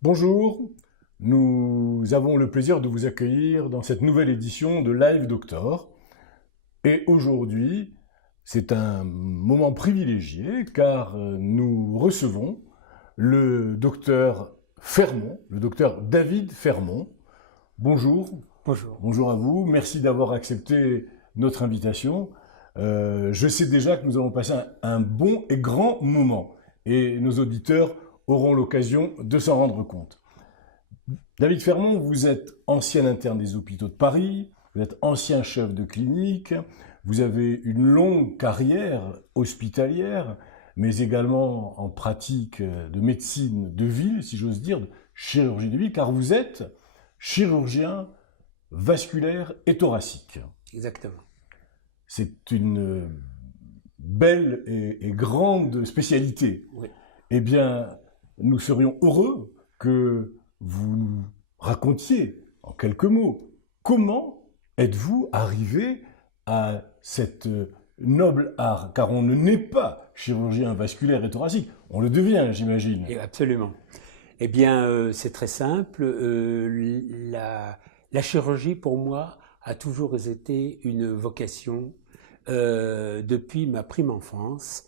Bonjour, nous avons le plaisir de vous accueillir dans cette nouvelle édition de Live Doctor. Et aujourd'hui, c'est un moment privilégié car nous recevons le docteur Fermont, le docteur David Fermont. Bonjour, Bonjour. bonjour à vous, merci d'avoir accepté notre invitation. Je sais déjà que nous allons passer un bon et grand moment et nos auditeurs auront l'occasion de s'en rendre compte. David Fermont, vous êtes ancien interne des hôpitaux de Paris, vous êtes ancien chef de clinique, vous avez une longue carrière hospitalière, mais également en pratique de médecine de ville, si j'ose dire, de chirurgie de ville, car vous êtes chirurgien vasculaire et thoracique. Exactement. C'est une belle et grande spécialité. Oui. Eh bien, nous serions heureux que vous nous racontiez en quelques mots comment êtes-vous arrivé à cette noble art, car on ne naît pas chirurgien vasculaire et thoracique, on le devient, j'imagine. Absolument. Eh bien, c'est très simple. La chirurgie, pour moi, a toujours été une vocation depuis ma prime enfance.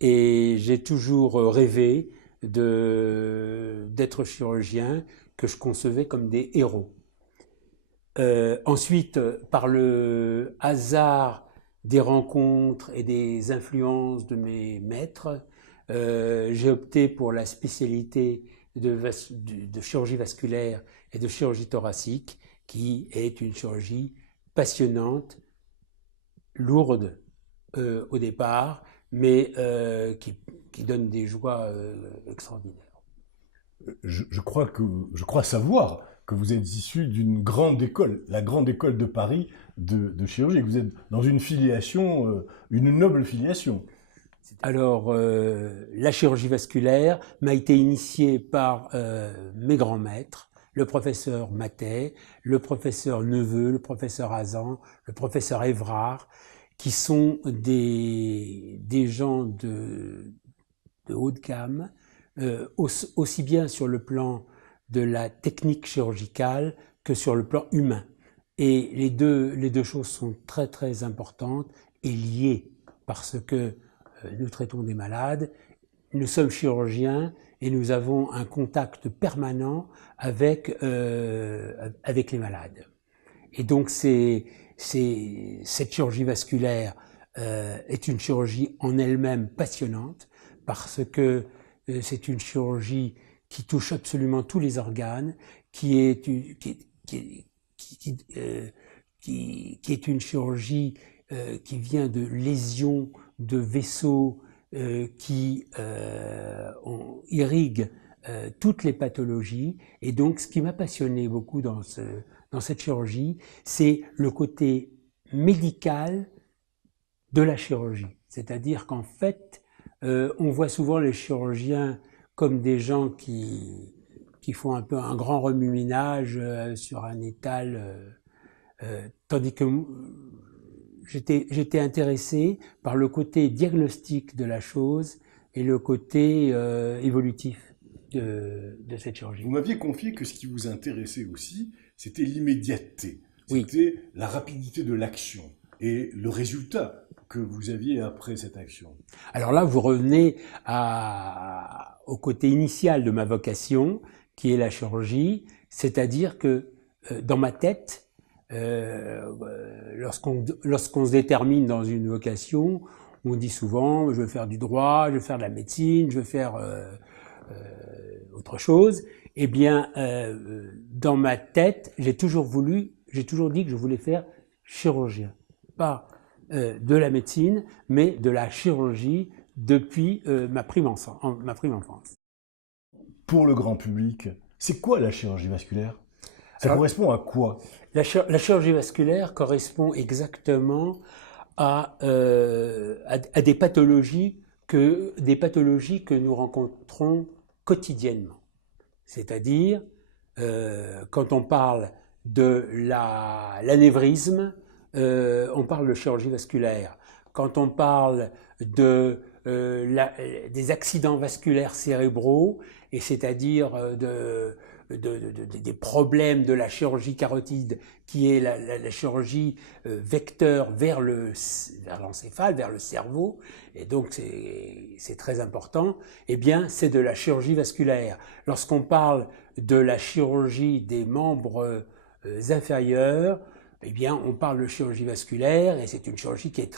Et j'ai toujours rêvé d'être chirurgien que je concevais comme des héros. Ensuite, par le hasard des rencontres et des influences de mes maîtres, j'ai opté pour la spécialité de chirurgie vasculaire et de chirurgie thoracique, qui est une chirurgie passionnante, lourde au départ, mais qui donne des joies extraordinaires. Je crois savoir que vous êtes issu d'une grande école, la grande école de Paris de chirurgie, que vous êtes dans une filiation, une noble filiation. Alors, la chirurgie vasculaire m'a été initiée par mes grands maîtres, le professeur Matet, le professeur Neveu, le professeur Hazan, le professeur Évrard, qui sont des gens de haut de gamme, aussi bien sur le plan de la technique chirurgicale que sur le plan humain. Et les deux choses sont très très importantes et liées parce que nous traitons des malades, nous sommes chirurgiens et nous avons un contact permanent avec les malades. Et donc cette chirurgie vasculaire est une chirurgie en elle-même passionnante parce que c'est une chirurgie qui touche absolument tous les organes, qui est une chirurgie qui vient de lésions de vaisseaux qui irriguent toutes les pathologies. Et donc, ce qui m'a passionné beaucoup dans cette chirurgie, c'est le côté médical de la chirurgie. C'est-à-dire qu'en fait, on voit souvent les chirurgiens comme des gens qui font un peu un grand remue-ménage sur un étal, tandis que j'étais intéressé par le côté diagnostic de la chose et le côté évolutif de cette chirurgie. Vous m'aviez confié que ce qui vous intéressait aussi, c'était l'immédiateté, Oui. c'était la rapidité de l'action et le résultat que vous aviez après cette action. Alors là, vous revenez au côté initial de ma vocation, qui est la chirurgie, c'est-à-dire que dans ma tête, lorsqu'on se détermine dans une vocation, on dit souvent, je veux faire du droit, je veux faire de la médecine, je veux faire autre chose. Eh bien, dans ma tête, j'ai toujours dit que je voulais faire chirurgien. Pas de la médecine, mais de la chirurgie depuis ma prime enfance. Pour le grand public, c'est quoi la chirurgie vasculaire? Ça correspond à quoi? La chirurgie vasculaire correspond exactement à des pathologies que nous rencontrons quotidiennement. C'est-à-dire, quand on parle de l'anévrisme, on parle de chirurgie vasculaire. Quand on parle des accidents vasculaires cérébraux, et c'est-à-dire des problèmes de la chirurgie carotide, qui est la chirurgie vecteur vers l'encéphale, vers le cerveau, et donc c'est très important, eh bien c'est de la chirurgie vasculaire. Lorsqu'on parle de la chirurgie des membres inférieurs, eh bien on parle de chirurgie vasculaire, et c'est une chirurgie qui est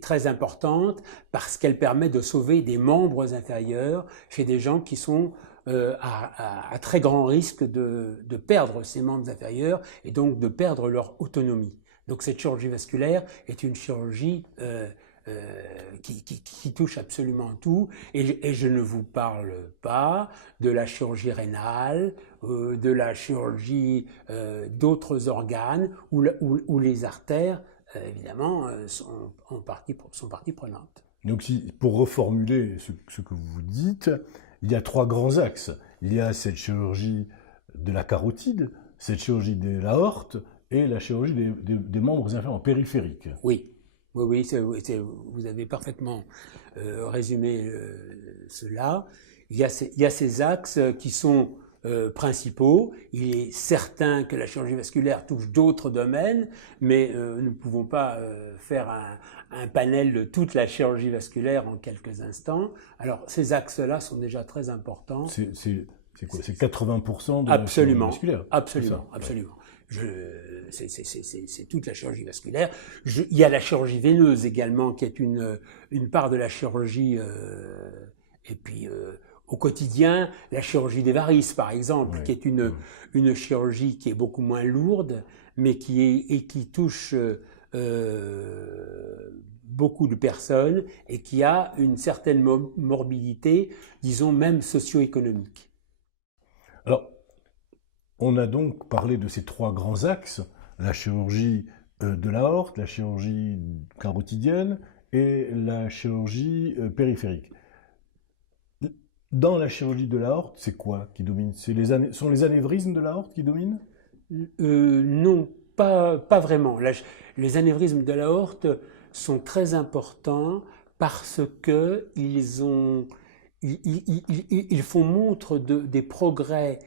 très importante parce qu'elle permet de sauver des membres inférieurs chez des gens qui sont à très grand risque de perdre ces membres inférieurs et donc de perdre leur autonomie. Donc cette chirurgie vasculaire est une chirurgie qui touche absolument tout, et je ne vous parle pas de la chirurgie rénale, de la chirurgie d'autres organes où les artères évidemment sont partie prenante. Donc pour reformuler ce que vous dites, il y a 3 grands axes. Il y a cette chirurgie de la carotide, cette chirurgie de l'aorte et la chirurgie des membres inférieurs périphériques. Oui. Oui, vous avez parfaitement résumé cela. Il y a ces axes qui sont principaux. Il est certain que la chirurgie vasculaire touche d'autres domaines, mais nous ne pouvons pas faire un panel de toute la chirurgie vasculaire en quelques instants. Alors, ces axes-là sont déjà très importants. C'est quoi? C'est 80% de la chirurgie vasculaire? Absolument. C'est toute la chirurgie vasculaire. Il y a la chirurgie veineuse également, qui est une part de la chirurgie. Et puis, au quotidien, la chirurgie des varices, par exemple, qui est une chirurgie qui est beaucoup moins lourde, mais qui touche beaucoup de personnes et qui a une certaine morbidité, disons même socio-économique. Alors, on a donc parlé de ces 3 grands axes, la chirurgie de l'aorte, la chirurgie carotidienne et la chirurgie périphérique. Dans la chirurgie de l'aorte, c'est quoi qui domine? Sont les anévrismes de l'aorte qui dominent? Non, pas vraiment. Les anévrismes de l'aorte sont très importants parce qu'ils font montre des progrès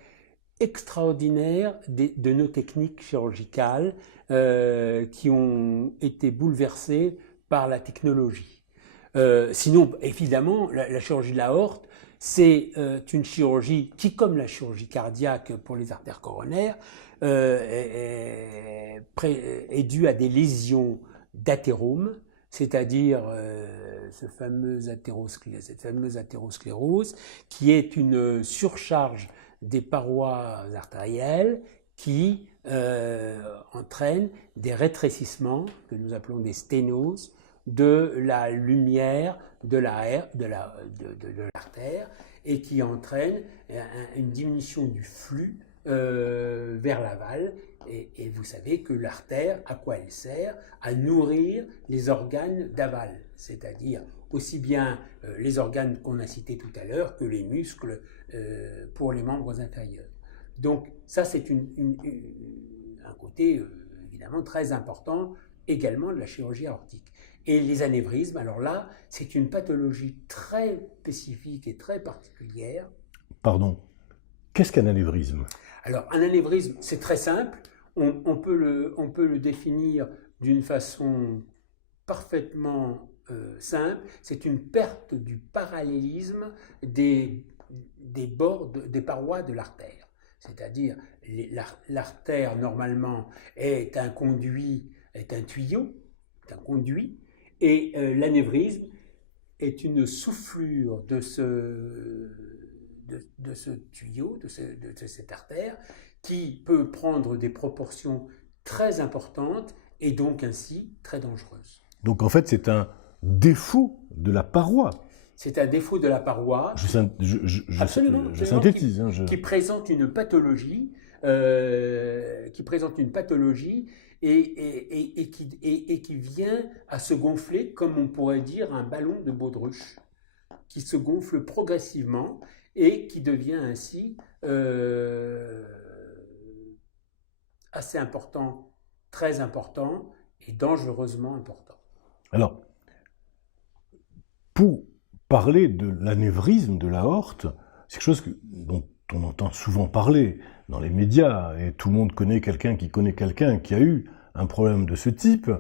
extraordinaires de nos techniques chirurgicales qui ont été bouleversées par la technologie. Sinon, évidemment, la chirurgie de l'aorte, c'est une chirurgie qui, comme la chirurgie cardiaque pour les artères coronaires, est due à des lésions d'athérome, c'est-à-dire cette fameuse athérosclérose, qui est une surcharge des parois artérielles qui entraînent des rétrécissements, que nous appelons des sténoses, de la lumière de l'artère, et qui entraînent une diminution du flux vers l'aval. Et vous savez que l'artère, à quoi elle sert? À nourrir les organes d'aval, c'est-à-dire aussi bien les organes qu'on a cités tout à l'heure que les muscles pour les membres inférieurs. Donc ça, c'est un côté évidemment très important également de la chirurgie aortique. Et les anévrismes, alors là, c'est une pathologie très spécifique et très particulière. Pardon, qu'est-ce qu'un anévrisme? Alors un anévrisme, c'est très simple. On peut le définir d'une façon parfaitement simple. C'est une perte du parallélisme des bords, des parois de l'artère. C'est-à-dire, l'artère, normalement, est un conduit, est un tuyau, est un conduit, et l'anévrisme est une soufflure de ce tuyau, de cette artère, qui peut prendre des proportions très importantes et donc ainsi très dangereuses. Donc en fait, c'est un défaut de la paroi. C'est un défaut de la paroi. Absolument. Je synthétise. Qui présente une pathologie, et qui vient à se gonfler, comme on pourrait dire un ballon de baudruche, qui se gonfle progressivement et qui devient ainsi assez important, très important et dangereusement important. Alors, pour parler de l'anévrisme de l'aorte, c'est quelque chose dont on entend souvent parler dans les médias, et tout le monde connaît quelqu'un qui a eu un problème de ce type.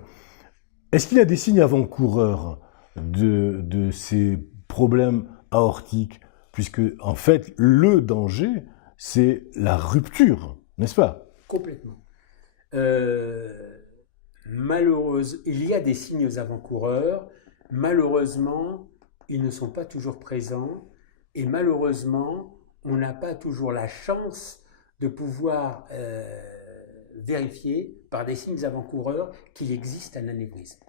Est-ce qu'il y a des signes avant-coureurs de ces problèmes aortiques? Puisque, en fait, le danger, c'est la rupture, n'est-ce pas? Complètement. Malheureusement, il y a des signes avant-coureurs. Malheureusement, ils ne sont pas toujours présents. Et malheureusement, on n'a pas toujours la chance de pouvoir vérifier par des signes avant-coureurs qu'il existe un anévrisme.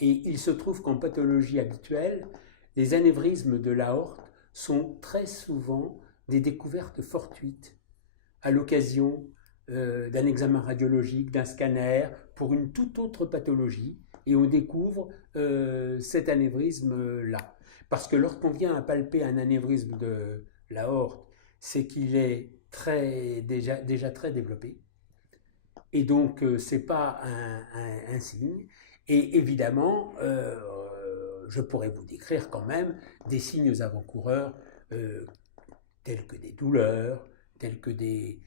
Et il se trouve qu'en pathologie habituelle, les anévrismes de l'aorte sont très souvent des découvertes fortuites à l'occasion d'un examen radiologique, d'un scanner, pour une toute autre pathologie, et on découvre cet anévrisme-là. Parce que lorsqu'on vient à palper un anévrisme de l'aorte, c'est qu'il est déjà très développé, et donc ce n'est pas un signe. Et évidemment, je pourrais vous décrire quand même des signes avant-coureurs tels que des douleurs, tels que des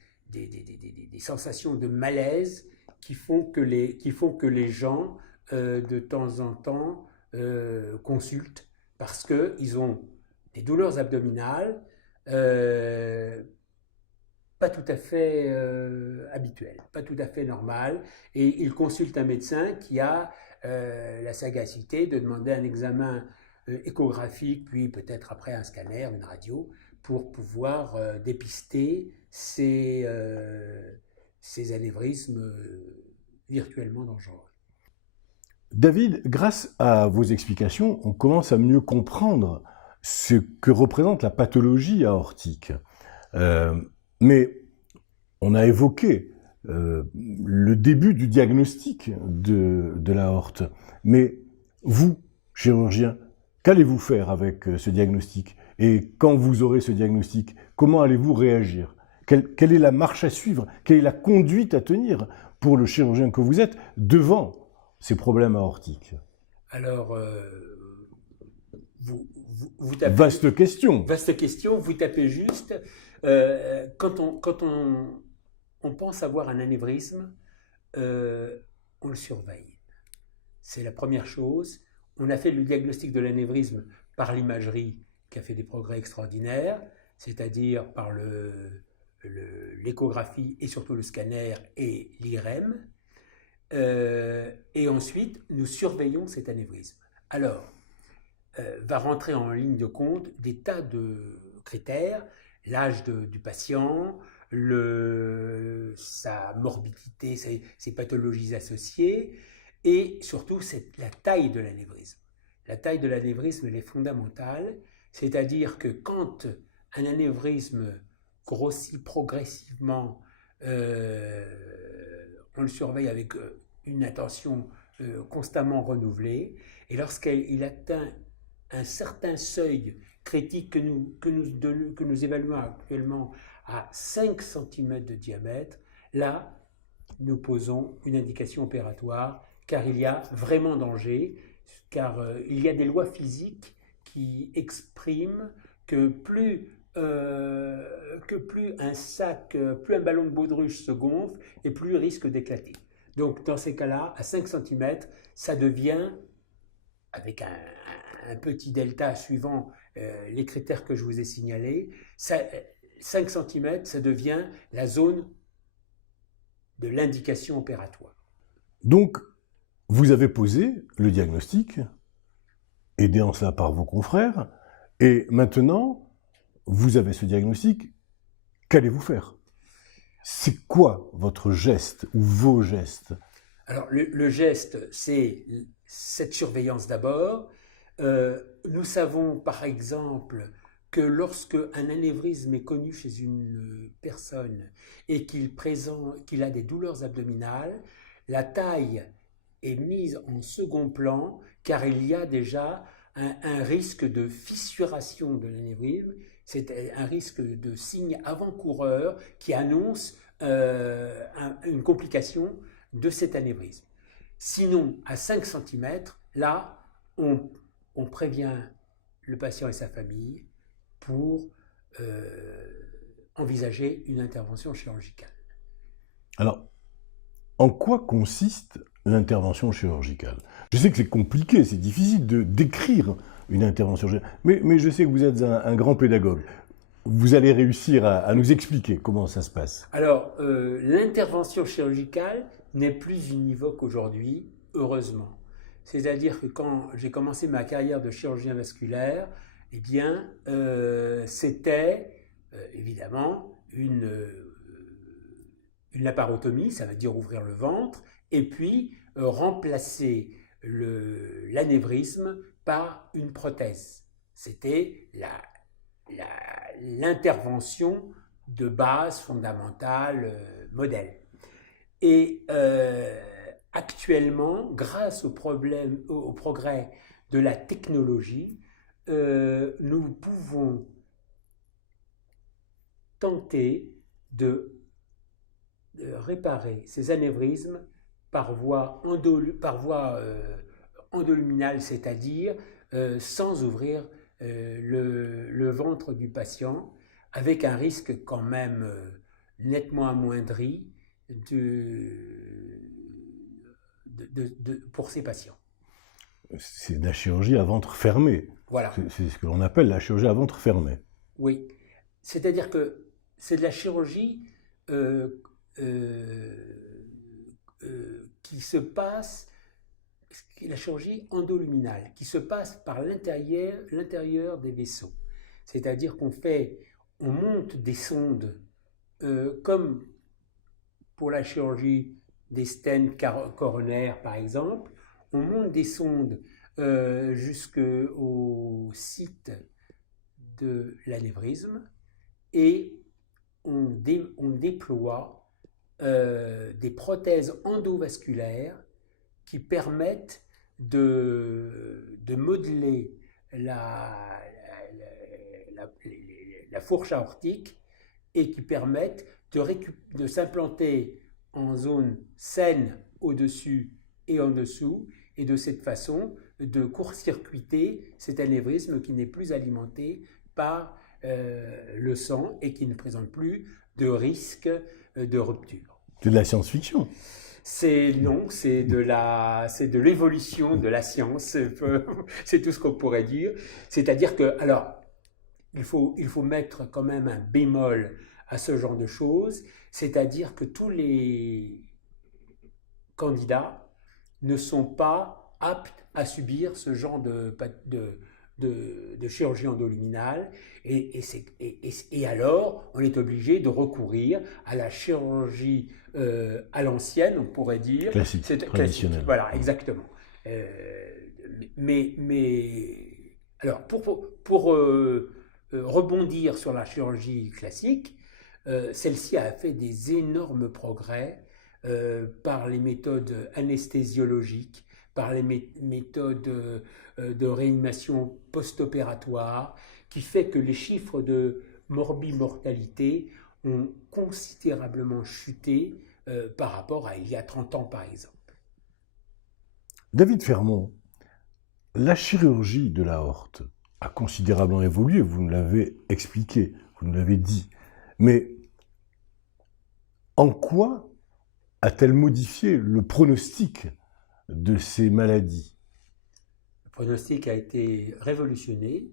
sensations de malaise qui font que les gens, de temps en temps, consultent parce qu'ils ont des douleurs abdominales pas tout à fait habituelles, pas tout à fait normales, et ils consultent un médecin qui a la sagacité de demander un examen échographique, puis peut-être après un scanner, une radio, pour pouvoir dépister ces anévrismes virtuellement dangereux. David, grâce à vos explications, on commence à mieux comprendre ce que représente la pathologie aortique. Mais on a évoqué le début du diagnostic de l'aorte. Mais vous, chirurgien, qu'allez-vous faire avec ce diagnostic? Et quand vous aurez ce diagnostic, comment allez-vous réagir? Quelle est la marche à suivre? Quelle est la conduite à tenir pour le chirurgien que vous êtes devant ces problèmes aortiques? Alors, vous tapez... Vaste question. Vaste question, vous tapez juste. Quand on pense avoir un anévrisme, on le surveille. C'est la première chose. On a fait le diagnostic de l'anévrisme par l'imagerie qui a fait des progrès extraordinaires, c'est-à-dire par l'échographie et surtout le scanner et l'IRM. Et ensuite, nous surveillons cet anévrisme. Alors, va rentrer en ligne de compte des tas de critères, l'âge du patient, sa morbidité, ses pathologies associées, et surtout la taille de l'anévrisme. La taille de l'anévrisme, elle est fondamentale, c'est-à-dire que quand un anévrisme grossit progressivement, on le surveille avec une attention constamment renouvelée, et lorsqu'il atteint un certain seuil critique que nous évaluons actuellement à 5 cm de diamètre, là, nous posons une indication opératoire, car il y a vraiment danger, car il y a des lois physiques qui expriment que plus un ballon de baudruche se gonfle, et plus il risque d'éclater. Donc, dans ces cas-là, à 5 cm, ça devient, avec un petit delta suivant les critères que je vous ai signalés, 5 cm, ça devient la zone de l'indication opératoire. Donc, vous avez posé le diagnostic, aidé en cela par vos confrères, et maintenant, vous avez ce diagnostic, qu'allez-vous faire? C'est quoi votre geste ou vos gestes? Alors, le geste, c'est cette surveillance d'abord. Nous savons, par exemple, que lorsque un anévrisme est connu chez une personne et qu'il a des douleurs abdominales, la taille est mise en second plan, car il y a déjà un risque de fissuration de l'anévrisme. C'est un risque de signe avant-coureur qui annonce une complication de cet anévrisme. Sinon, à 5 cm, là, on prévient le patient et sa famille pour envisager une intervention chirurgicale. Alors, en quoi consiste l'intervention chirurgicale? Je sais que c'est compliqué, c'est difficile de décrire une intervention chirurgicale, mais je sais que vous êtes un grand pédagogue. Vous allez réussir à nous expliquer comment ça se passe. Alors, l'intervention chirurgicale n'est plus univoque aujourd'hui, heureusement. C'est-à-dire que quand j'ai commencé ma carrière de chirurgien vasculaire, eh bien, c'était évidemment une laparotomie, ça veut dire ouvrir le ventre, et puis remplacer l'anévrisme par une prothèse. C'était l'intervention de base fondamentale modèle. Et actuellement, grâce au progrès de la technologie, nous pouvons tenter de réparer ces anévrismes par voie endoluminale, c'est-à-dire sans ouvrir le ventre du patient, avec un risque quand même nettement amoindri pour ces patients. C'est de la chirurgie à ventre fermé. Voilà. C'est ce que l'on appelle la chirurgie à ventre fermé. Oui, c'est-à-dire que c'est de la chirurgie qui se passe, la chirurgie endoluminale, qui se passe par l'intérieur des vaisseaux. C'est-à-dire on monte des sondes, comme pour la chirurgie des stents coronaires par exemple, on monte des sondes jusqu'au site de l'anévrisme et on déploie des prothèses endovasculaires qui permettent de modeler la fourche aortique et qui permettent de s'implanter en zone saine au-dessus et en dessous, et de cette façon de court-circuiter cet anévrisme qui n'est plus alimenté par le sang et qui ne présente plus de risque de rupture. C'est de la science-fiction. C'est de l'évolution de la science, c'est tout ce qu'on pourrait dire. C'est-à-dire que, alors, il faut mettre quand même un bémol à ce genre de choses, c'est-à-dire que tous les candidats ne sont pas aptes à subir ce genre de chirurgie endoluminale et alors on est obligé de recourir à la chirurgie à l'ancienne, on pourrait dire. Classique, traditionnelle. Voilà, exactement. Alors pour rebondir sur la chirurgie classique, celle-ci a fait des énormes progrès par les méthodes anesthésiologiques, par les méthodes de réanimation post-opératoire, qui fait que les chiffres de morbimortalité ont considérablement chuté par rapport à il y a 30 ans, par exemple. David Fermont, la chirurgie de l'aorte a considérablement évolué, vous nous l'avez expliqué, vous nous l'avez dit, mais en quoi a-t-elle modifié le pronostic de ces maladies? Le pronostic a été révolutionné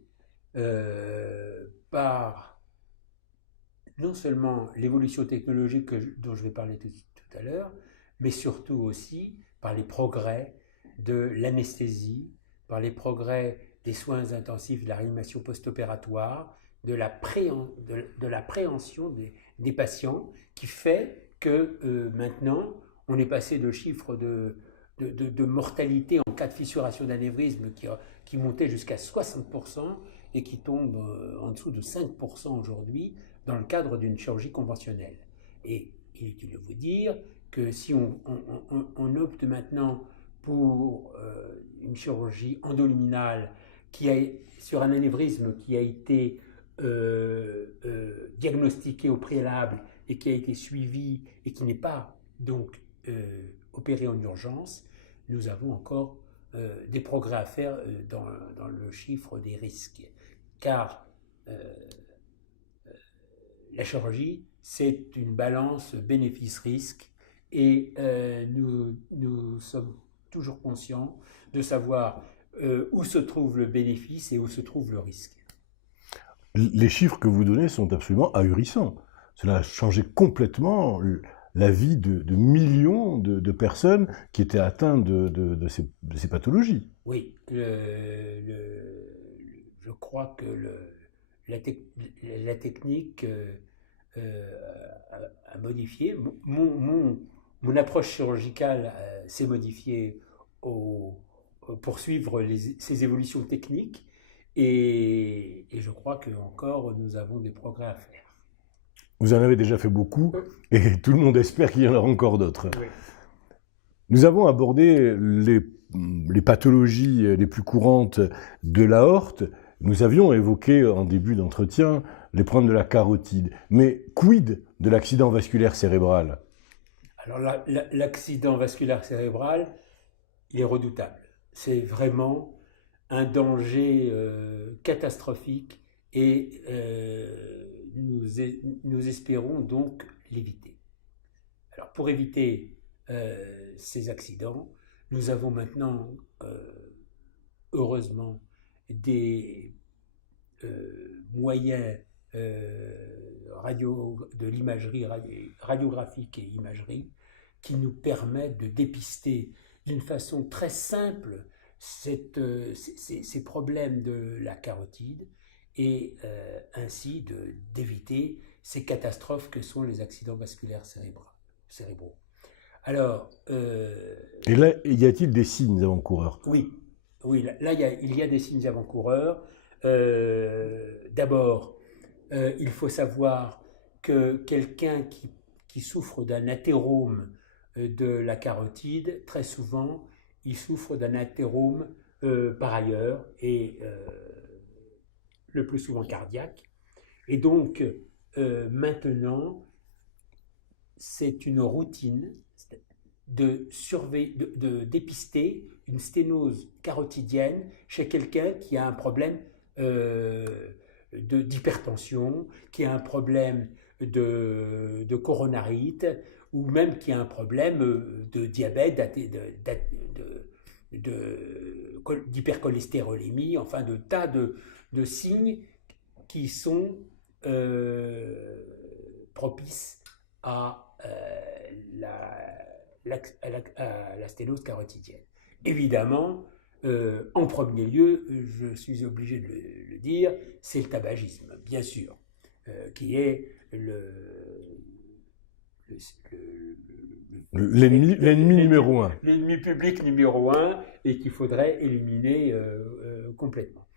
par non seulement l'évolution technologique dont je vais parler tout à l'heure, mais surtout aussi par les progrès de l'anesthésie, par les progrès des soins intensifs, de la réanimation post-opératoire, de la préhension des patients, qui fait que maintenant, on est passé de chiffres de mortalité en cas de fissuration d'anévrisme qui montait jusqu'à 60% et qui tombe en dessous de 5% aujourd'hui dans le cadre d'une chirurgie conventionnelle. Et inutile de vous dire que si on opte maintenant pour une chirurgie endoluminale sur un anévrisme qui a été diagnostiqué au préalable et qui a été suivi et qui n'est pas donc opéré en urgence, nous avons encore des progrès à faire dans le chiffre des risques. Car la chirurgie, c'est une balance bénéfice-risque et nous sommes toujours conscients de savoir où se trouve le bénéfice et où se trouve le risque. Les chiffres que vous donnez sont absolument ahurissants. Cela a changé complètement la vie de millions de personnes qui étaient atteintes de ces pathologies. Oui, je crois que la technique a modifié. Mon approche chirurgicale s'est modifiée pour suivre ces évolutions techniques et je crois qu'encore nous avons des progrès à faire. Vous en avez déjà fait beaucoup et tout le monde espère qu'il y en aura encore d'autres. Oui. Nous avons abordé les pathologies les plus courantes de l'aorte. Nous avions évoqué en début d'entretien les problèmes de la carotide. Mais quid de l'accident vasculaire cérébral? Alors l'accident vasculaire cérébral, il est redoutable. C'est vraiment un danger catastrophique et nous espérons donc l'éviter. Alors pour éviter ces accidents, nous avons maintenant, heureusement, des moyens de l'imagerie radiographique et imagerie qui nous permettent de dépister d'une façon très simple ces problèmes de la carotide et ainsi d'éviter ces catastrophes que sont les accidents vasculaires cérébraux. Alors, et là, y a-t-il des signes avant-coureurs? Oui, là il y a des signes avant-coureurs. D'abord, il faut savoir que quelqu'un qui souffre d'un athérome de la carotide, très souvent, il souffre d'un athérome par ailleurs et le plus souvent cardiaque. Et donc, maintenant, c'est une routine de dépister une sténose carotidienne chez quelqu'un qui a un problème d'hypertension, qui a un problème de coronarite, ou même qui a un problème de diabète, d'hypercholestérolémie, enfin de tas de signes qui sont propices à la sténose carotidienne. Évidemment, en premier lieu, je suis obligé de le dire, c'est le tabagisme, bien sûr, qui est l'ennemi numéro un. L'ennemi public numéro un et qu'il faudrait éliminer complètement.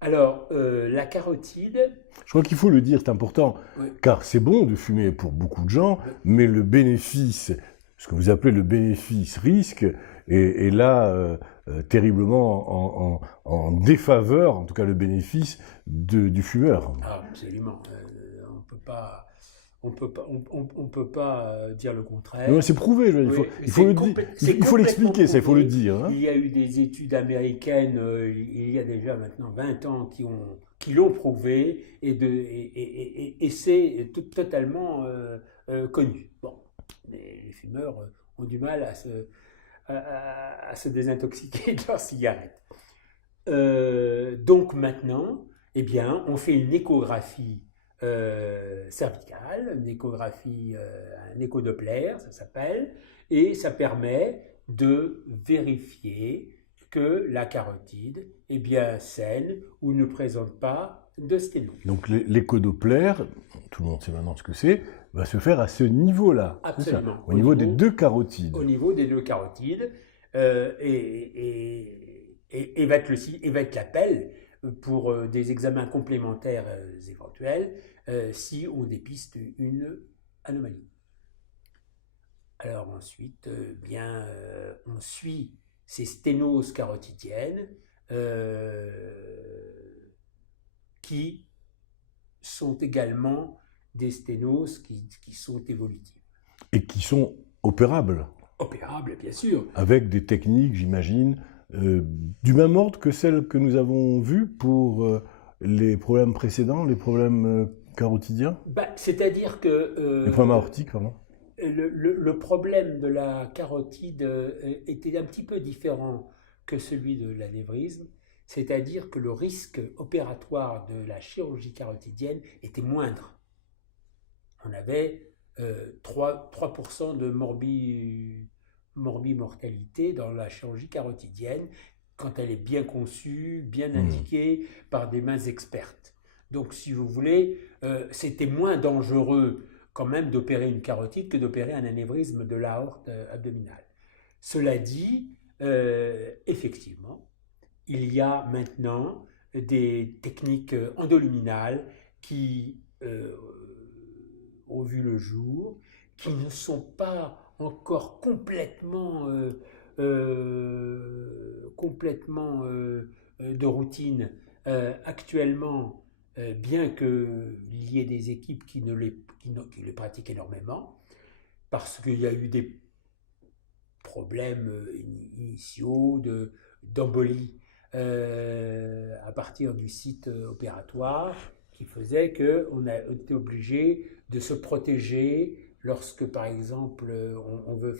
Alors, la carotide... Je crois qu'il faut le dire, c'est important, oui. Car c'est bon de fumer pour beaucoup de gens, oui. Mais le bénéfice, ce que vous appelez le bénéfice-risque, est là terriblement en défaveur, en tout cas le bénéfice du fumeur. Ah, absolument. On peut pas dire le contraire. Non, c'est prouvé. Il faut l'expliquer, ça, il faut le dire. Hein. Il y a eu des études américaines, il y a déjà maintenant 20 ans, qui l'ont prouvé, et c'est totalement connu. Bon, les fumeurs ont du mal à se désintoxiquer de leurs cigarettes. Donc maintenant, eh bien, on fait une échographie cervicale, une échographie, un échodoppler, ça s'appelle, et ça permet de vérifier que la carotide est bien saine ou ne présente pas de sténose. Donc l'échodoppler, tout le monde sait maintenant ce que c'est, va se faire à ce niveau-là. Absolument. Au niveau des deux carotides. Au niveau des deux carotides, et va être l'appel pour des examens complémentaires éventuels si on dépiste une anomalie. Alors ensuite, on suit ces sténoses carotidiennes qui sont également des sténoses qui sont évolutives. Et qui sont opérables. Opérables, bien sûr. Avec des techniques, j'imagine, du même ordre que celle que nous avons vue pour les problèmes précédents, les problèmes carotidiens? C'est-à-dire que Les problèmes aortiques, pardon. le problème de la carotide était un petit peu différent que celui de l'anévrisme, c'est-à-dire que le risque opératoire de la chirurgie carotidienne était moindre. On avait 3% de morbimortalité dans la chirurgie carotidienne quand elle est bien conçue, bien indiquée par des mains expertes. Donc, si vous voulez, c'était moins dangereux quand même d'opérer une carotide que d'opérer un anévrisme de l'aorte abdominale. Cela dit, effectivement, il y a maintenant des techniques endoluminales qui ont vu le jour, qui ne sont pas encore complètement de routine actuellement, bien qu'il y ait des équipes qui les pratiquent énormément, parce qu'il y a eu des problèmes initiaux d'embolie à partir du site opératoire, qui faisait qu'on a été obligé de se protéger lorsque, par exemple, on veut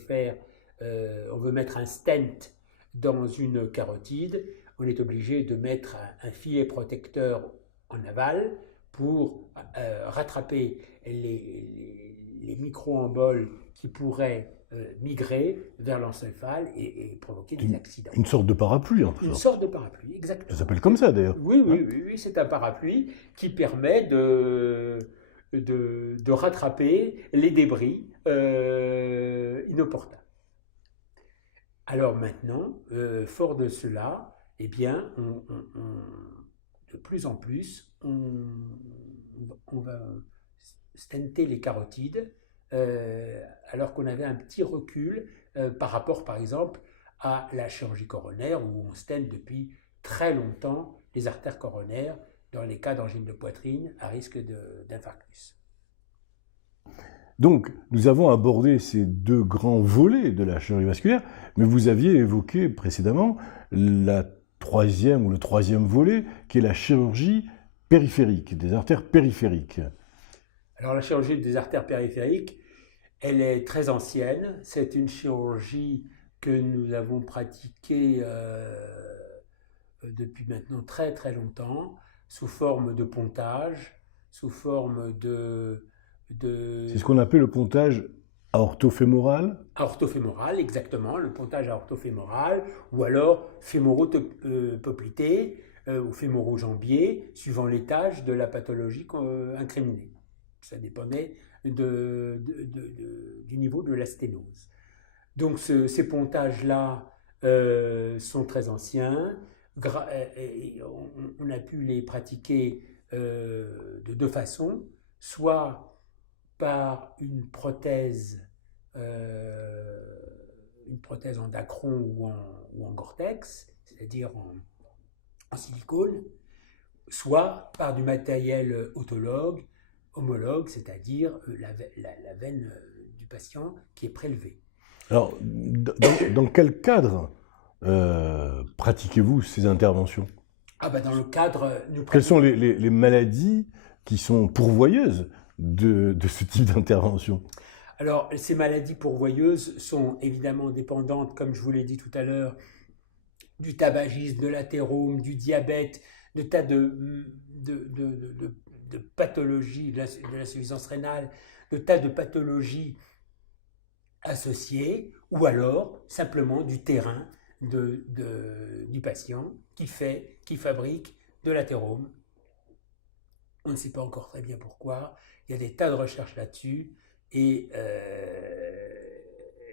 mettre un stent dans une carotide. On est obligé de mettre un filet protecteur en aval pour rattraper les micro-emboles qui pourraient migrer vers l'encéphale et provoquer des accidents. Une sorte de parapluie, en fait. Une sorte de parapluie, exactement. Ça s'appelle comme ça, d'ailleurs. Oui, c'est un parapluie qui permet de rattraper les débris inopportuns. Alors maintenant, fort de cela, eh bien, de plus en plus, on va stenter les carotides, alors qu'on avait un petit recul par rapport, par exemple, à la chirurgie coronaire, où on stente depuis très longtemps les artères coronaires dans les cas d'angine de poitrine à risque d'infarctus. Donc, nous avons abordé ces deux grands volets de la chirurgie vasculaire, mais vous aviez évoqué précédemment le troisième volet, qui est la chirurgie périphérique, des artères périphériques. Alors, la chirurgie des artères périphériques, elle est très ancienne. C'est une chirurgie que nous avons pratiquée depuis maintenant très très longtemps, sous forme de pontage, sous forme C'est ce qu'on appelle le pontage aortofémoral. Aortofémoral, exactement, le pontage aortofémoral, ou alors fémoro-poplité ou fémoro-jambier, suivant l'étage de la pathologie incriminée. Ça dépendait du niveau de la sténose. Donc ces pontages-là sont très anciens. On a pu les pratiquer de deux façons, soit par une prothèse en dacron ou en Gore-Tex, c'est-à-dire en silicone, soit par du matériel homologue, c'est-à-dire la veine du patient qui est prélevée. Alors, dans quel cadre pratiquez-vous ces interventions? Dans le cadre... Quelles sont les maladies qui sont pourvoyeuses de ce type d'intervention? Alors, ces maladies pourvoyeuses sont évidemment dépendantes, comme je vous l'ai dit tout à l'heure, du tabagisme, de l'athérome, du diabète, de tas de pathologies, de l'insuffisance rénale, de tas de pathologies associées, ou alors simplement du terrain du patient qui fabrique de l'athérome. On ne sait pas encore très bien pourquoi. Il y a des tas de recherches là-dessus et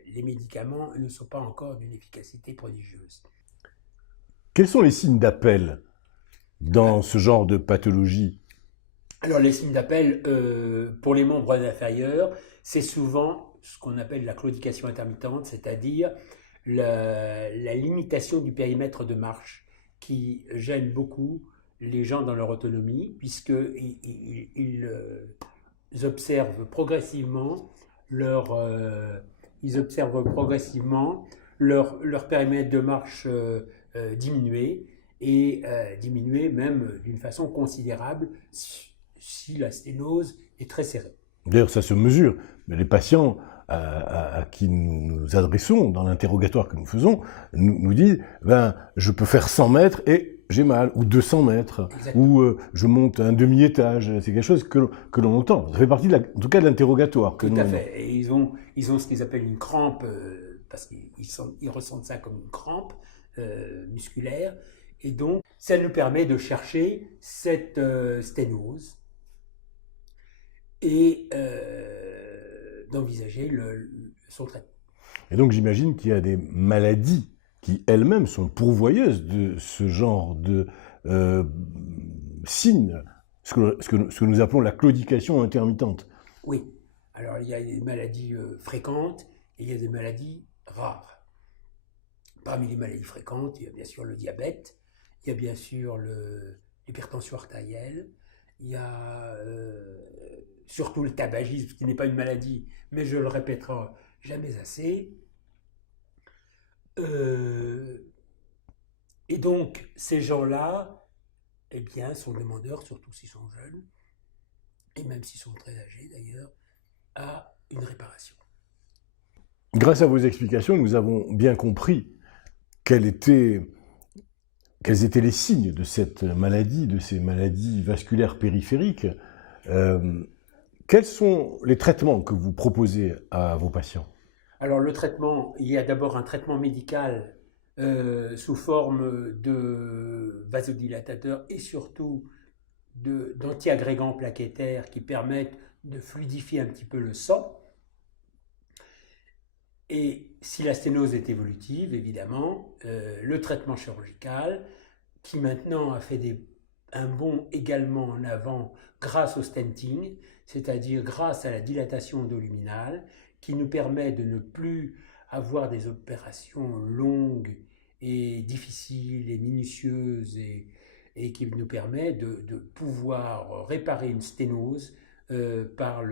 les médicaments ne sont pas encore d'une efficacité prodigieuse. Quels sont les signes d'appel dans ce genre de pathologie? Alors les signes d'appel pour les membres inférieurs, c'est souvent ce qu'on appelle la claudication intermittente, c'est-à-dire la limitation du périmètre de marche qui gêne beaucoup les gens dans leur autonomie, puisqu'ils observent progressivement leur périmètre de marche diminuer, et diminuer même d'une façon considérable si la sténose est très serrée. D'ailleurs, ça se mesure. Mais les patients à qui nous nous adressons dans l'interrogatoire que nous faisons nous disent je peux faire 100 mètres et j'ai mal, ou 200 mètres, Exactement. ou je monte un demi-étage. C'est quelque chose que l'on entend. Ça fait partie, en tout cas, de l'interrogatoire. Tout à fait. Et ils ont ce qu'ils appellent une crampe, parce qu'ils ressentent ça comme une crampe musculaire. Et donc, ça nous permet de chercher cette sténose et d'envisager son traitement. Et donc, j'imagine qu'il y a des maladies qui elles-mêmes sont pourvoyeuses de ce genre de signes, ce que nous appelons la claudication intermittente. Oui. Alors, il y a des maladies fréquentes et il y a des maladies rares. Parmi les maladies fréquentes, il y a bien sûr le diabète, il y a bien sûr l'hypertension artérielle, il y a surtout le tabagisme, qui n'est pas une maladie, mais je le répéterai jamais assez. Et donc, ces gens-là, eh bien, sont demandeurs, surtout s'ils sont jeunes, et même s'ils sont très âgés d'ailleurs, à une réparation. Grâce à vos explications, nous avons bien compris quels étaient les signes de cette maladie, de ces maladies vasculaires périphériques. Quels sont les traitements que vous proposez à vos patients? Alors le traitement, il y a d'abord un traitement médical sous forme de vasodilatateurs et surtout d'antiagrégants plaquettaires qui permettent de fluidifier un petit peu le sang. Et si la sténose est évolutive, évidemment, le traitement chirurgical, qui maintenant a fait un bond également en avant grâce au stenting, c'est-à-dire grâce à la dilatation endoluminale, qui nous permet de ne plus avoir des opérations longues et difficiles et minutieuses et qui nous permet de pouvoir réparer une sténose en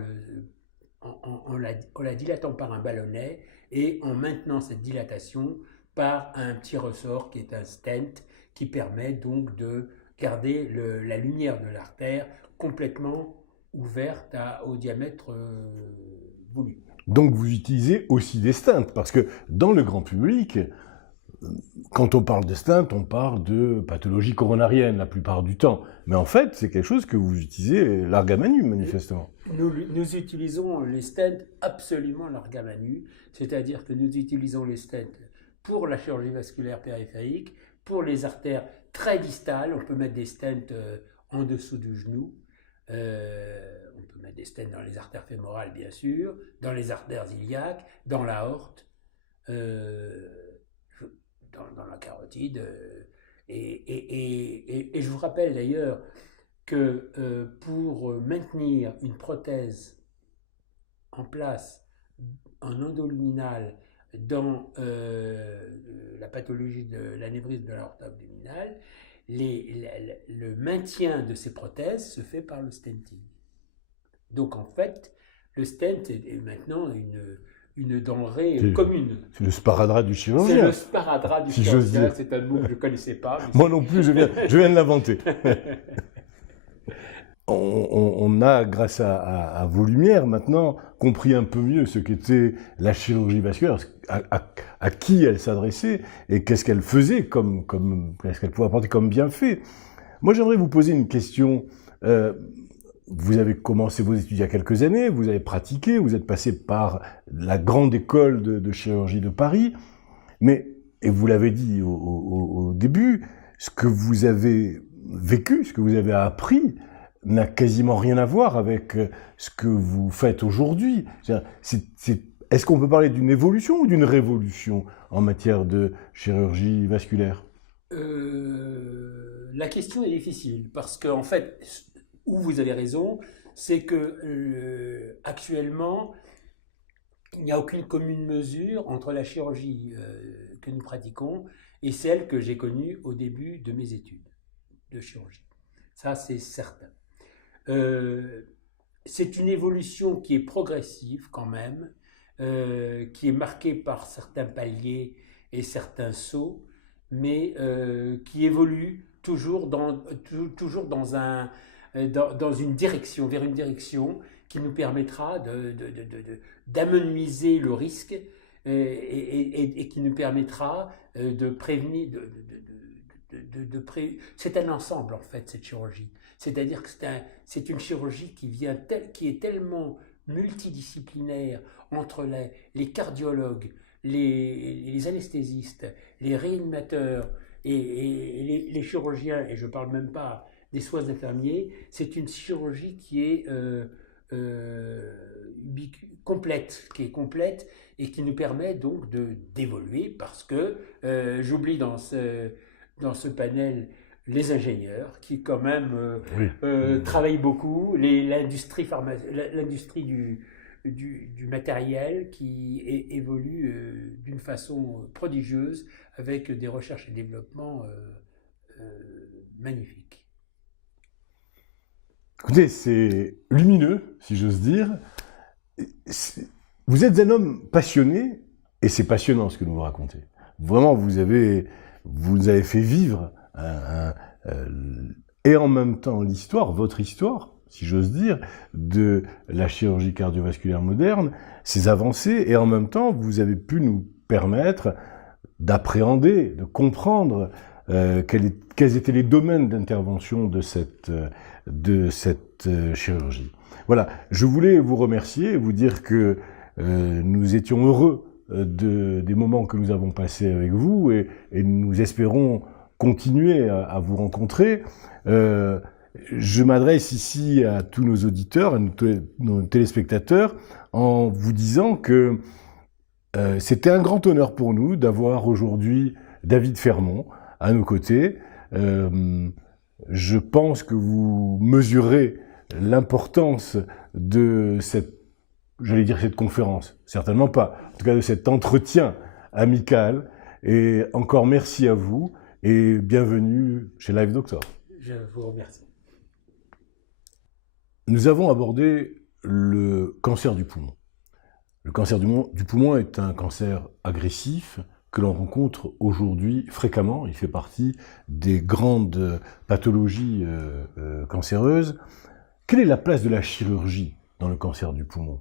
la dilatant par un ballonnet et en maintenant cette dilatation par un petit ressort qui est un stent qui permet donc de garder la lumière de l'artère complètement ouverte au diamètre voulu. Donc vous utilisez aussi des stents, parce que dans le grand public, quand on parle de stents, on parle de pathologie coronarienne la plupart du temps. Mais en fait, c'est quelque chose que vous utilisez larga manu, manifestement. Nous utilisons les stents absolument larga manu, c'est-à-dire que nous utilisons les stents pour la chirurgie vasculaire périphérique, pour les artères très distales. On peut mettre des stents en dessous du genou. On peut mettre des stents dans les artères fémorales, bien sûr, dans les artères iliaques, dans l'aorte, dans la carotide. Et je vous rappelle d'ailleurs que pour maintenir une prothèse en place en endoluminal dans la pathologie de l'anévrisme de l'aorte abdominale, le maintien de ces prothèses se fait par le stenting. Donc en fait, le stent est maintenant une denrée commune. C'est le sparadrap du chirurgien. C'est le sparadrap du chirurgien, c'est un mot que je ne connaissais pas. Moi non plus, je viens de l'inventer. On a, grâce à vos lumières maintenant, compris un peu mieux ce qu'était la chirurgie vasculaire, à qui elle s'adressait et qu'est-ce qu'elle faisait, qu'est-ce qu'elle pouvait apporter comme bienfait. Moi, j'aimerais vous poser une question. Vous avez commencé vos études il y a quelques années, vous avez pratiqué, vous êtes passé par la grande école de chirurgie de Paris, et vous l'avez dit au début, ce que vous avez vécu, ce que vous avez appris, n'a quasiment rien à voir avec ce que vous faites aujourd'hui. Est-ce qu'on peut parler d'une évolution ou d'une révolution en matière de chirurgie vasculaire? La question est difficile, parce qu'en fait, où vous avez raison, c'est que actuellement, il n'y a aucune commune mesure entre la chirurgie que nous pratiquons et celle que j'ai connue au début de mes études de chirurgie. Ça, c'est certain. C'est une évolution qui est progressive quand même, qui est marquée par certains paliers et certains sauts, mais qui évolue toujours dans une direction, vers une direction qui nous permettra d'amenuiser le risque et qui nous permettra de prévenir. C'est un ensemble en fait cette chirurgie. C'est-à-dire que c'est une chirurgie qui est tellement multidisciplinaire entre les cardiologues, les anesthésistes, les réanimateurs et les chirurgiens, et je ne parle même pas des soins infirmiers. C'est une chirurgie qui est complète, et qui nous permet donc d'évoluer parce que j'oublie dans ce panel les ingénieurs qui quand même travaillent beaucoup, l'industrie du matériel qui évolue d'une façon prodigieuse avec des recherches et développements magnifiques. Écoutez, c'est lumineux, si j'ose dire. Vous êtes un homme passionné, et c'est passionnant ce que vous racontez. Vraiment, vous avez fait vivre et en même temps l'histoire, votre histoire, si j'ose dire, de la chirurgie cardiovasculaire moderne, ses avancées, et en même temps, vous avez pu nous permettre d'appréhender, de comprendre quels étaient les domaines d'intervention de cette chirurgie. Voilà, je voulais vous remercier et vous dire que nous étions heureux des moments que nous avons passés avec vous et nous espérons continuer à vous rencontrer. Je m'adresse ici à tous nos auditeurs, à nos téléspectateurs, en vous disant que c'était un grand honneur pour nous d'avoir aujourd'hui David Fermont à nos côtés. Je pense que vous mesurez l'importance de cette conférence. Certainement pas. En tout cas, de cet entretien amical. Et encore merci à vous et bienvenue chez Live Doctor. Je vous remercie. Nous avons abordé le cancer du poumon. Le cancer du poumon est un cancer agressif que l'on rencontre aujourd'hui fréquemment. Il fait partie des grandes pathologies cancéreuses. Quelle est la place de la chirurgie dans le cancer du poumon ?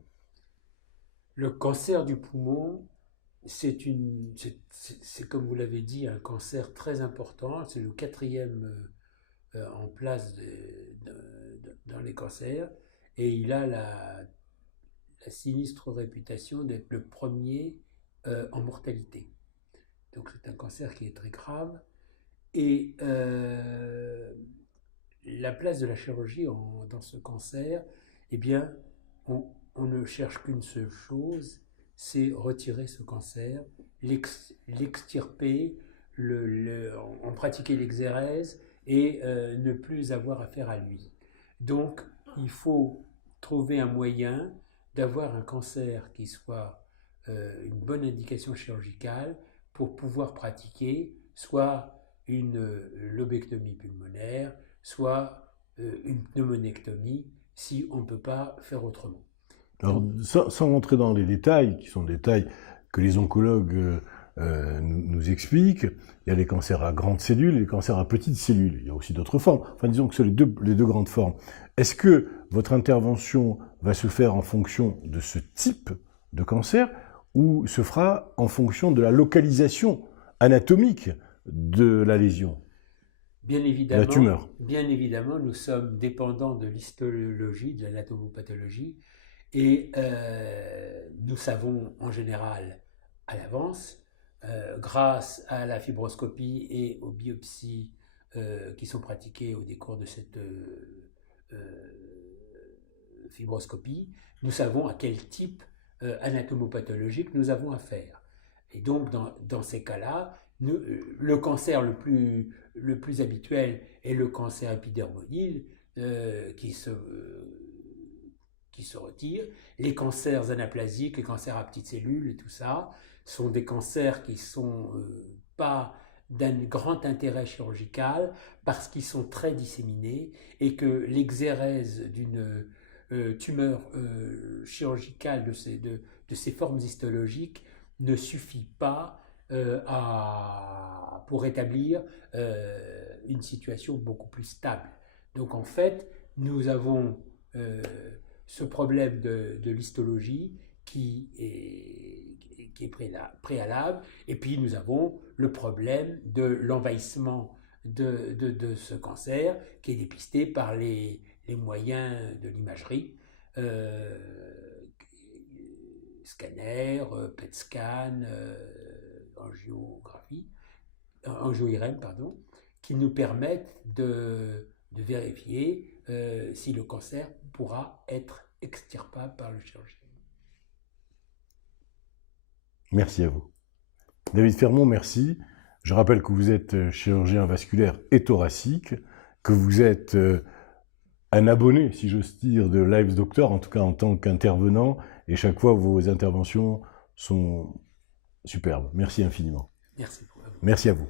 Le cancer du poumon, c'est comme vous l'avez dit, un cancer très important. C'est le 4e en place dans les cancers. Et il a la sinistre réputation d'être le premier en mortalité. Donc c'est un cancer qui est très grave. Et la place de la chirurgie dans ce cancer, eh bien, on ne cherche qu'une seule chose, c'est retirer ce cancer, l'extirper, en pratiquer l'exérèse et ne plus avoir affaire à lui. Donc, il faut trouver un moyen d'avoir un cancer qui soit une bonne indication chirurgicale pour pouvoir pratiquer soit une lobectomie pulmonaire, soit une pneumonectomie, si on ne peut pas faire autrement. Alors, sans rentrer dans les détails, qui sont des détails que les oncologues nous expliquent, il y a les cancers à grandes cellules et les cancers à petites cellules. Il y a aussi d'autres formes. Enfin, disons que ce sont les deux grandes formes. Est-ce que votre intervention va se faire en fonction de ce type de cancer ou se fera en fonction de la localisation anatomique de la lésion ? Bien évidemment, la tumeur. Bien évidemment, nous sommes dépendants de l'histologie, de l'anatomopathologie, et nous savons en général à l'avance, grâce à la fibroscopie et aux biopsies qui sont pratiquées au décours de cette fibroscopie, nous savons à quel type anatomopathologique nous avons affaire. Et donc, dans ces cas-là, le cancer le plus habituel est le cancer épidermodyle qui se retire. Les cancers anaplasiques, les cancers à petites cellules et tout ça, sont des cancers qui ne sont pas d'un grand intérêt chirurgical parce qu'ils sont très disséminés et que l'exérèse d'une tumeur chirurgicale de ces formes histologiques ne suffit pas pour établir une situation beaucoup plus stable. Donc en fait, nous avons ce problème de l'histologie qui est préalable, et puis nous avons le problème de l'envahissement de ce cancer qui est dépisté par les moyens de l'imagerie, scanner, PET scan, angio-IRM, pardon, qui nous permettent de vérifier si le cancer pourra être extirpable par le chirurgien. Merci à vous. David Fermont, merci. Je rappelle que vous êtes chirurgien vasculaire et thoracique, que vous êtes un abonné, si j'ose dire, de Live Doctor, en tout cas en tant qu'intervenant, et chaque fois vos interventions sont superbes. Merci infiniment. Merci pour vous. Merci à vous.